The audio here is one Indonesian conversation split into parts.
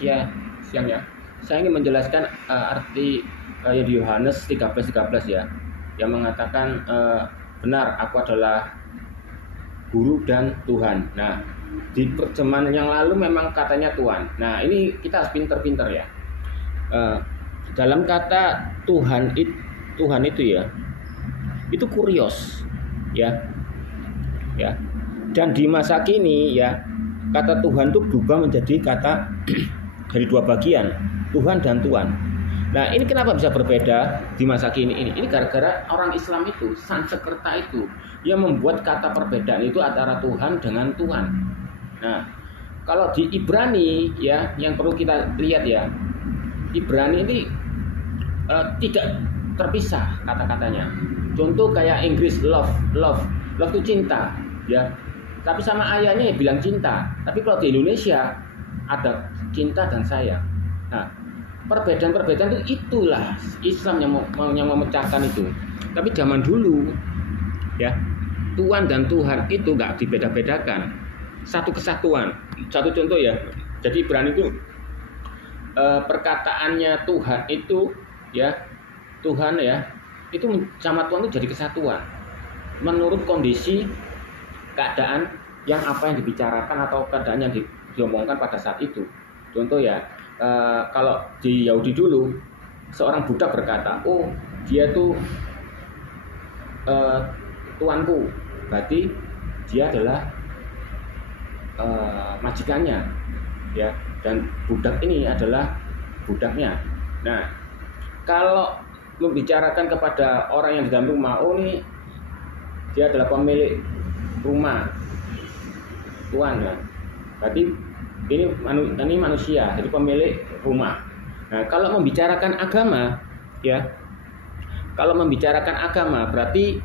Ya, siang ya. Saya ingin menjelaskan arti di Yohanes 13:13 ya, yang mengatakan benar aku adalah guru dan Tuhan. Nah, di pertemuan yang lalu memang katanya Tuhan. Nah, ini kita harus pinter-pinter ya. Eh, Dalam kata Tuhan itu ya, itu kurios ya, ya. Dan di masa kini ya, kata Tuhan itu berubah menjadi kata dari dua bagian, Tuhan dan Tuhan. Nah, ini kenapa bisa berbeda di masa kini ini? Ini gara-gara orang Islam itu, Sanskerta itu, yang membuat kata perbedaan itu antara Tuhan dengan Tuhan. Nah, kalau di Ibrani ya, yang perlu kita lihat ya, Ibrani ini tidak terpisah kata-katanya. Contoh kayak Inggris love itu cinta, ya. Tapi sama ayahnya ya bilang cinta. Tapi kalau di Indonesia ada cinta dan sayang. Nah, perbedaan-perbedaan itulah Islam yang memecahkan itu. Tapi zaman dulu, ya, Tuhan dan Tuhan itu nggak dibeda-bedakan, satu kesatuan. Satu contoh ya. Jadi Ibrani itu perkataannya Tuhan itu, ya, Tuhan ya, itu sama Tuhan itu jadi kesatuan. Menurut kondisi keadaan yang apa yang dibicarakan atau keadaan yang diomongkan pada saat itu. Contoh ya, kalau di Yahudi dulu seorang budak berkata, oh dia tuh tuanku, berarti dia adalah majikannya, ya, dan budak ini adalah budaknya. Nah, kalau membicarakan kepada orang yang di dalam rumah, oh ini dia adalah pemilik rumah, tuan ya. Berarti ini manusia, jadi pemilik rumah. Nah, kalau membicarakan agama, ya, kalau membicarakan agama berarti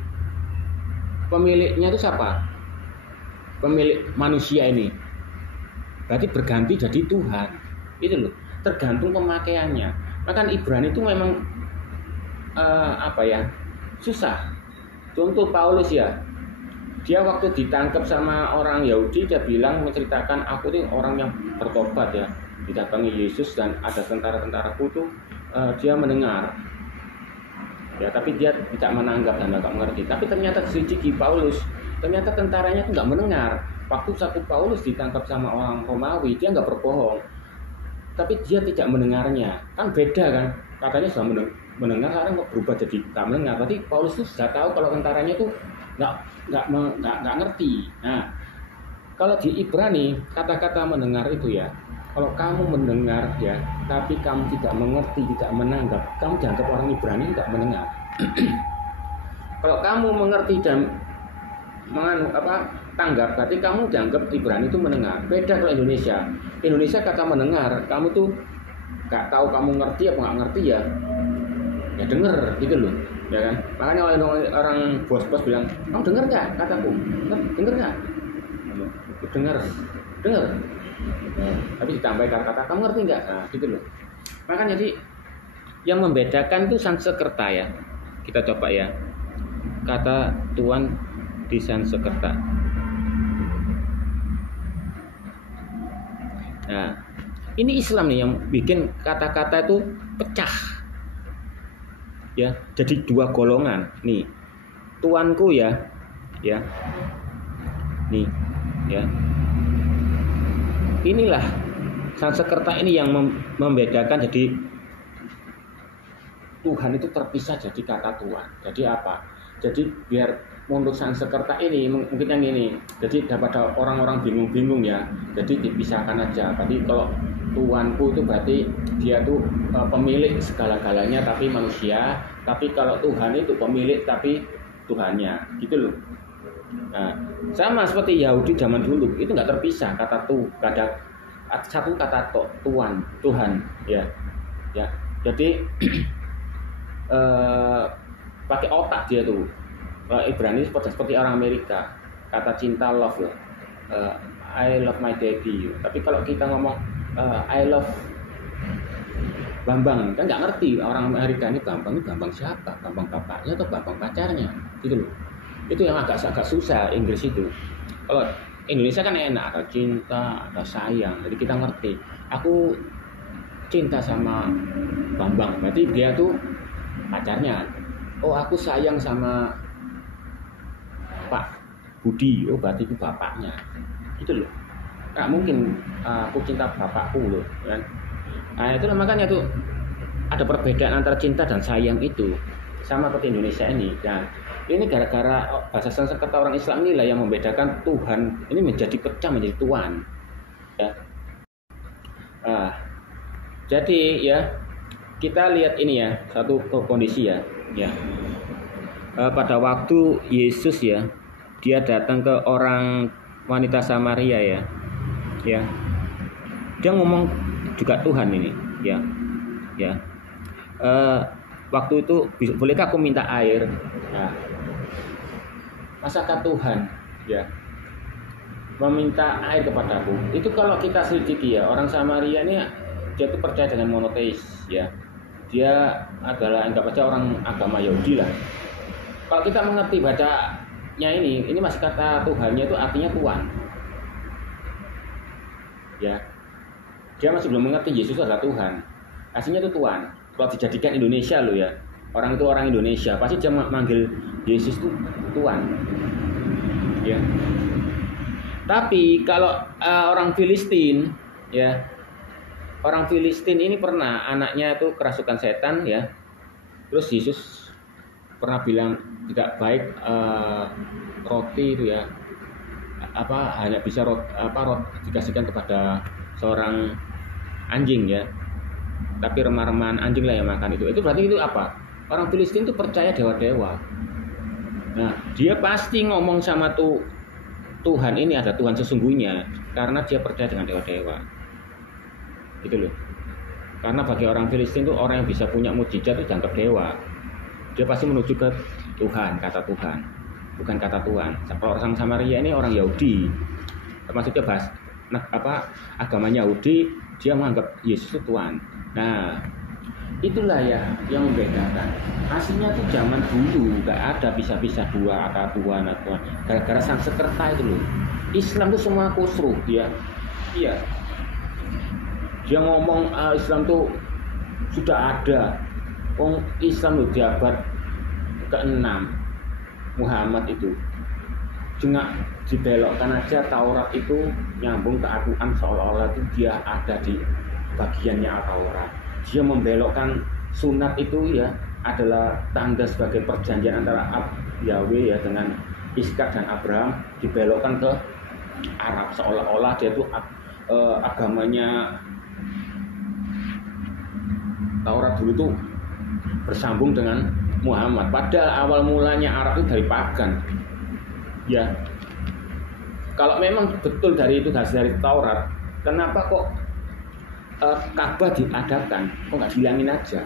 pemiliknya itu siapa? Pemilik manusia ini. Berarti berganti jadi Tuhan. Itu loh, tergantung pemakaiannya. Maka Ibrani itu memang susah. Contoh Paulus ya, dia waktu ditangkap sama orang Yahudi, dia bilang menceritakan aku ini orang yang bertobat ya, didatangi Yesus dan ada tentara-tentaraku itu dia mendengar ya, tapi dia tidak menanggap dan tidak mengerti. Tapi ternyata diselidiki Paulus, ternyata tentaranya itu nggak mendengar. Waktu satu Paulus ditangkap sama orang Romawi, dia nggak berbohong, tapi dia tidak mendengarnya. Kan beda kan, katanya sudah mendengar, sekarang kok berubah jadi tak mendengar. Berarti Paulus itu sudah tahu kalau tentaranya itu nggak ngerti. Nah, kalau di Ibrani kata-kata mendengar itu ya, kalau kamu mendengar ya, tapi kamu tidak mengerti, tidak menanggap, kamu dianggap orang Ibrani tidak mendengar. Kalau kamu mengerti dan tanggap, berarti kamu dianggap Ibrani itu mendengar. Beda kalau Indonesia. Indonesia kata mendengar, kamu tuh nggak tahu kamu ngerti apa nggak ngerti ya denger gitu loh, ya kan. Makanya orang bos-bos bilang, kamu dengar nggak kataku, dengar nggak, dengar. Nah, tapi ditambah kata-kata, kamu ngerti nggak, nah gitu loh. Makanya jadi yang membedakan itu Sanskerta ya. Kita coba ya, kata Tuhan di Sanskerta. Nah, ini Islam nih yang bikin kata-kata itu pecah. Ya, jadi dua golongan. Nih, tuanku ya. Nih, ya. Inilah Sanskerta ini yang membedakan, jadi Tuhan itu terpisah jadi kata Tuhan. Jadi apa? Jadi biar untuk Sanskerta ini mungkin yang ini. Jadi daripada orang-orang bingung-bingung ya. Jadi dipisahkan aja. Berarti kalau Tuanku itu berarti dia tuh pemilik segala-galanya tapi manusia. Tapi kalau Tuhan itu pemilik tapi Tuhannya, gitu loh. Nah, sama seperti Yahudi zaman dulu, itu nggak terpisah kata ada satu kata Tuhan, ya. Jadi pakai otak dia tuh. Ibrani seperti orang Amerika, kata cinta love ya. I love my daddy. Tapi kalau kita ngomong I love Bambang, kan nggak ngerti orang Amerika ini Bambang siapa? Bambang bapaknya atau Bambang pacarnya? Gitu loh. Itu yang agak susah Inggris itu. Kalau Indonesia kan enak, ada cinta, ada sayang, jadi kita ngerti. Aku cinta sama Bambang, berarti dia tuh pacarnya. Oh, aku sayang sama Pak Budi, oh berarti itu bapaknya. Gitu loh. Nggak mungkin aku cinta bapakku loh, kan? Nah, itulah makanya tuh ada perbedaan antara cinta dan sayang itu sama seperti Indonesia ini. Nah, ini gara-gara bahasa Sanskerta orang Islam inilah yang membedakan Tuhan ini menjadi pecah menjadi Tuhan. Ya. Jadi ya kita lihat ini ya satu kondisi ya. Pada waktu Yesus ya dia datang ke orang wanita Samaria ya. Dia ngomong juga Tuhan ini ya. Waktu itu bolehkah aku minta air? Nah, masakah Tuhan ya meminta air kepadaku? Itu kalau kita selidiki ya, orang Samaria ini dia itu percaya dengan monoteis ya. Dia adalah anggap aja orang agama Yahudi lah. Kalau kita mengerti bacanya ini masih kata Tuhannya itu artinya Tuhan. Ya. Dia masih belum mengerti Yesus adalah Tuhan. Aslinya itu Tuhan. Kalau dijadikan Indonesia loh ya. Orang itu orang Indonesia, pasti dia manggil Yesus itu Tuhan. Ya. Tapi kalau orang Filistin ya, orang Filistin ini pernah anaknya itu kerasukan setan ya. Terus Yesus pernah bilang tidak baik roti itu ya hanya bisa dikasihkan kepada seorang anjing ya. Tapi remah-remahan anjing lah yang makan itu. Itu berarti itu apa? Orang Filistin itu percaya dewa-dewa. Nah, dia pasti ngomong sama Tuhan ini ada Tuhan sesungguhnya karena dia percaya dengan dewa-dewa. Gitu loh. Karena bagi orang Filistin itu orang yang bisa punya mukjizat itu dianggap dewa. Dia pasti menuju ke Tuhan, kata Tuhan, bukan kata Tuhan. Kalau orang Samaria ini orang Yahudi, maksudnya agamanya Yahudi, dia menganggap Yesus itu Tuhan. Nah, itulah ya yang membedakan. Aslinya tuh zaman dulu nggak ada bisa-bisa dua kata Tuhan atau gara-gara Sanskerta itu loh. Islam tuh semua kusruh dia. Iya. Dia ngomong Islam tuh sudah ada. Islam loh di abad ke-6 Muhammad itu cuma dibelokkan aja Taurat itu nyambung ke Al-Quran seolah-olah itu dia ada di bagiannya Taurat. Dia membelokkan sunat itu ya adalah tanda sebagai perjanjian antara Yahweh ya dengan Iskak dan Abraham, dibelokkan ke Arab seolah-olah dia itu agamanya Taurat dulu tuh bersambung dengan Muhammad. Padahal awal mulanya Arab itu dari pagan. Ya. Kalau memang betul dari itu hasil dari Taurat, kenapa kok Ka'bah diadakan? Kok nggak dihilangin aja?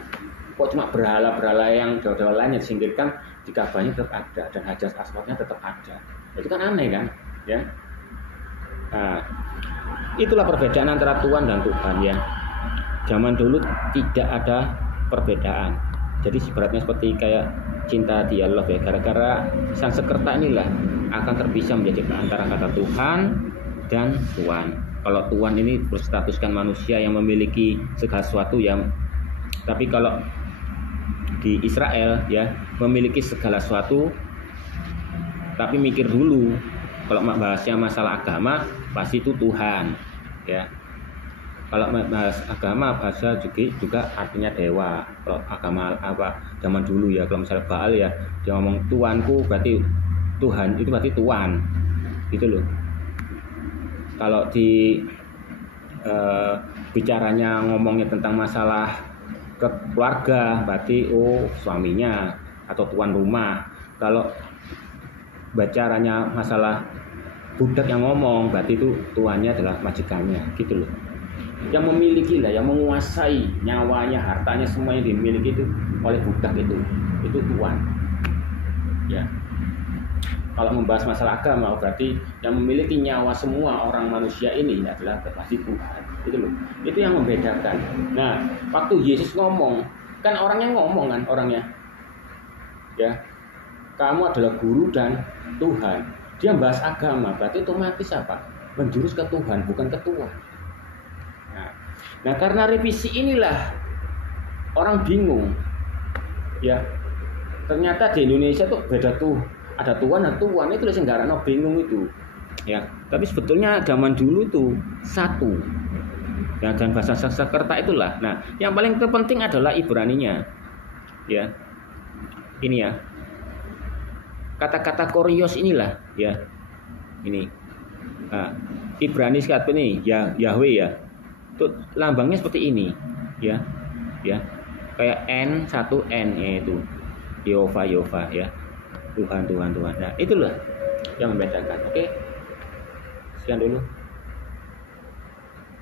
Kok cuma berhala-berhala yang dewa-dewa lainnya disingkirkan, di Ka'bahnya tetap ada dan Hajar Aswadnya tetap ada. Itu kan aneh kan? Ya. Nah, itulah perbedaan antara Tuhan dan Tuhan ya. Zaman dulu tidak ada perbedaan. Jadi ibaratnya seperti kayak cinta dialog ya. Gara-gara Sanskerta inilah akan terpisah menjadi antara kata Tuhan dan Tuhan. Kalau Tuhan ini berstatuskan manusia yang memiliki segala sesuatu yang, tapi kalau di Israel ya memiliki segala sesuatu, tapi mikir dulu. Kalau bahasnya masalah agama pasti itu Tuhan ya. Kalau bahas agama bahasa juga artinya dewa. Kalau agama zaman dulu ya, kalau misalnya Baal ya dia ngomong Tuanku berarti Tuhan, itu berarti Tuhan gitu loh. Kalau di bicaranya ngomongnya tentang masalah keluarga berarti suaminya atau tuan rumah. Kalau bicaranya masalah budak yang ngomong berarti itu tuannya adalah majikannya gitu loh. Yang memiliki lah, yang menguasai nyawanya, hartanya, semua yang dimiliki itu oleh budak itu tuan ya. Kalau membahas masalah agama berarti yang memiliki nyawa semua orang manusia ini adalah pasti Tuhan. Itu loh. Itu yang membedakan. Nah, waktu Yesus ngomong, kan orangnya ngomong kan orangnya. Ya. Kamu adalah guru dan Tuhan. Dia bahas agama, berarti otomatis apa? Menjurus ke Tuhan, bukan ke Tuhan. Nah, karena revisi inilah orang bingung. Ya. Ternyata di Indonesia tuh beda tuh. Ada Tuhan, itu sing garano bingung itu. Ya, tapi sebetulnya zaman dulu itu satu. Ya, dan bahasa Sanskerta itulah. Nah, yang paling terpenting adalah Ibraninya. Ya. Ini ya. Kata-kata Koryos inilah, ya. Ini. Nah, Ibrani sekali ini, ya Yahweh ya. Itu lambangnya seperti ini, ya. Ya. Kayak N1N yaitu Yehova ya. Tuhan. Nah, itulah yang membedakan. Oke. Sekian dulu.